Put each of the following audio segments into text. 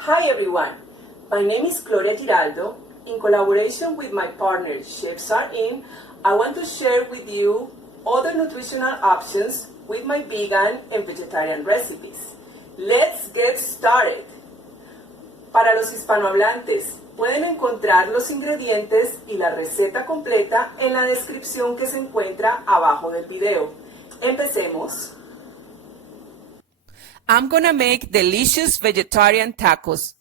Hi everyone, my name is Gloria Giraldo. In collaboration with my partner Chef Sarin, I want to share with you other nutritional options with my vegan and vegetarian recipes. Let's get started. Para los hispanohablantes, pueden encontrar los ingredientes y la receta completa en la descripción que se encuentra abajo del video. Empecemos. I'm gonna make delicious vegetarian tacos.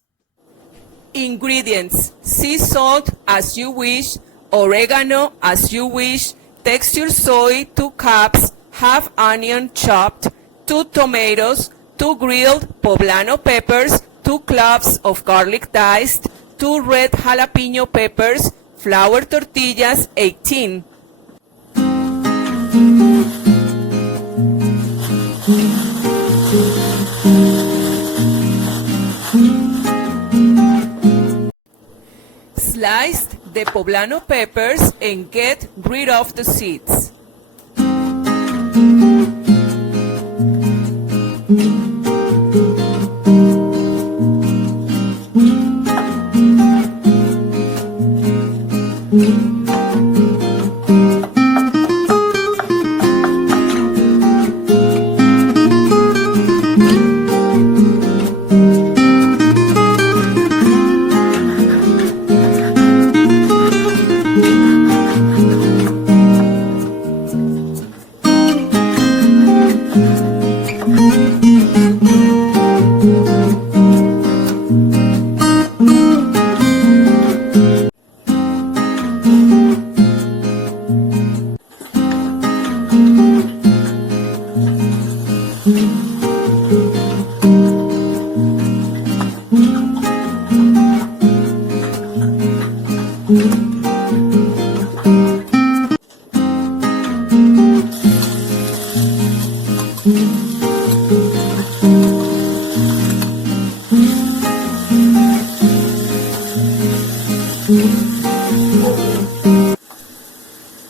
Ingredients: sea salt as you wish, oregano as you wish, textured soy 2 cups, half onion chopped, 2 tomatoes, 2 grilled poblano peppers, 2 cloves of garlic diced, 2 red jalapeno peppers, flour tortillas 18. Slice the poblano peppers and get rid of the seeds.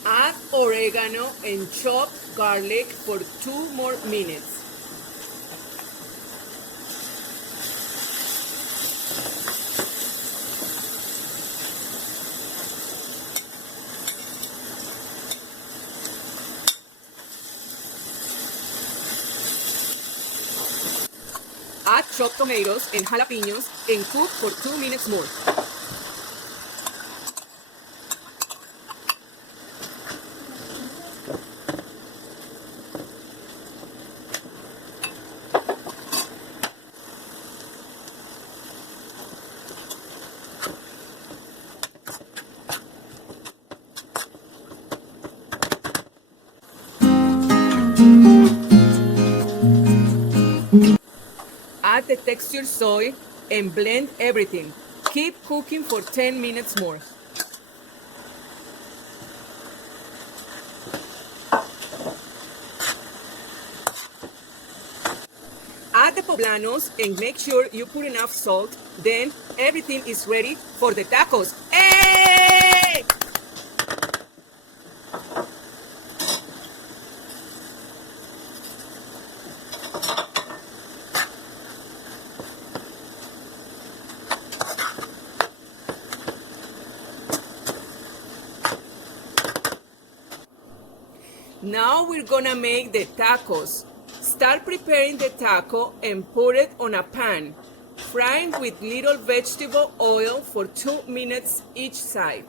Add oregano and chopped garlic for 2 more minutes. Add chopped tomatoes and jalapenos and cook for 2 minutes more. Add the textured soy and blend everything. Keep cooking for 10 minutes more. Add the poblanos and make sure you put enough salt. Then everything is ready for the tacos. Hey! Now we're gonna make the tacos. Start preparing the taco and put it on a pan. Frying with little vegetable oil for 2 minutes each side.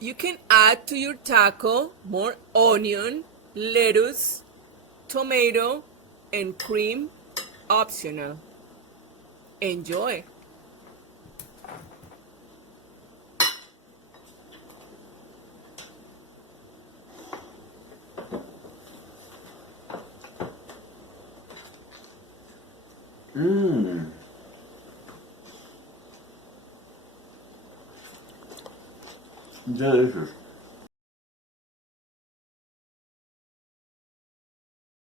You can add to your taco more onion, lettuce, tomato, and cream, optional. Enjoy! Delicious.